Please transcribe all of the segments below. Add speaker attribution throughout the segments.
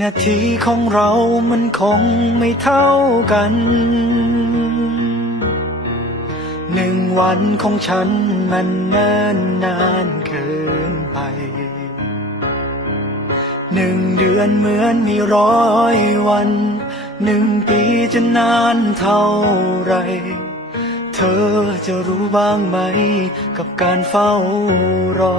Speaker 1: หนึ่งนาทีของเรามันคงไม่เท่ากัน หนึ่งวันของฉันมันเนิ่นนานเกินไป หนึ่งเดือนเหมือนมีร้อยวัน หนึ่งปีจะนานเท่าไร เธอจะรู้บ้างไหมกับการเฝ้ารอ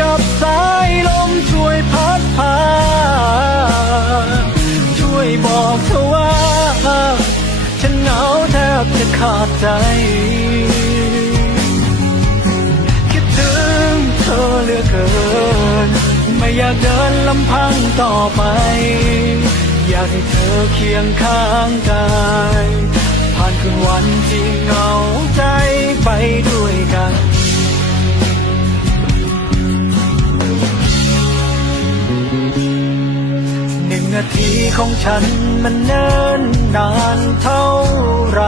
Speaker 1: กับสายลมช่วยพัดพา ช่วยบอกเธอว่า ฉันเหงาแทบจะขาดใจ คิดถึงเธอเหลือเกิน ไม่อยากเดินลำพังต่อไป อยากให้เธอเคียงข้างกายผ่านคืนวันที่เหงาใจไปด้วยกัน นาทีของฉันมันเนิ่นนานเท่าไร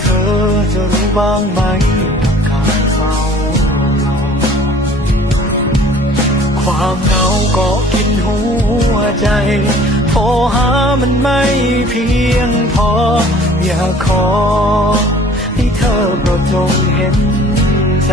Speaker 1: เธอจะรู้บ้างไหมกับการเฝ้ารอความเหงาก็กินหัวใจ โทรหามันไม่เพียงพอ อยากขอให้เธอโปรดจงเห็นใจ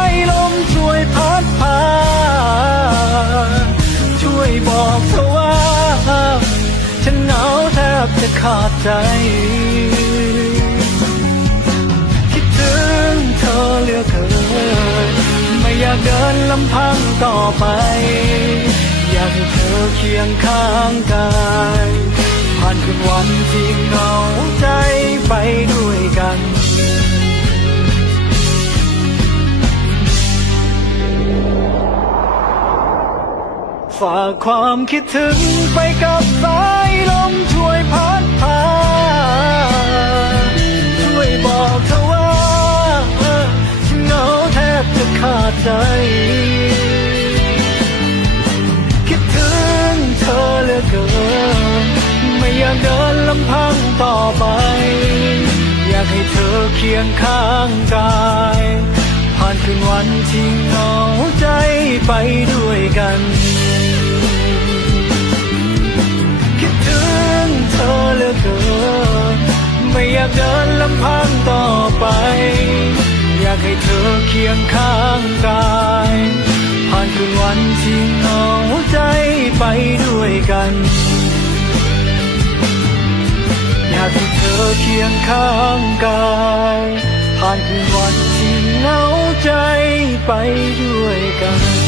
Speaker 1: ขาดใจ คิดถึงเธอเหลือเกินไม่อยากเดินลำพังต่อไป อยากให้เธอเคียงข้างกายผ่านคืนวันที่เหงาใจไปด้วยกันฝากความคิดถึงไปกับสายลมช่วยพัดพา ต่อไป อยากให้เธอเคียงข้างกาย ผ่านคืนวันที่เหงาใจไปด้วยกันคิดถึงเธอเหลือเกินไม่อยากเดินลำพังต่อไป อยากให้เธอเคียงข้างกายผ่านคืนวันที่เหงาใจไปด้วยกันากที่เธอเคียงข้างกาย ผ่านคืนวันที่เหงาใจไปด้วยกัน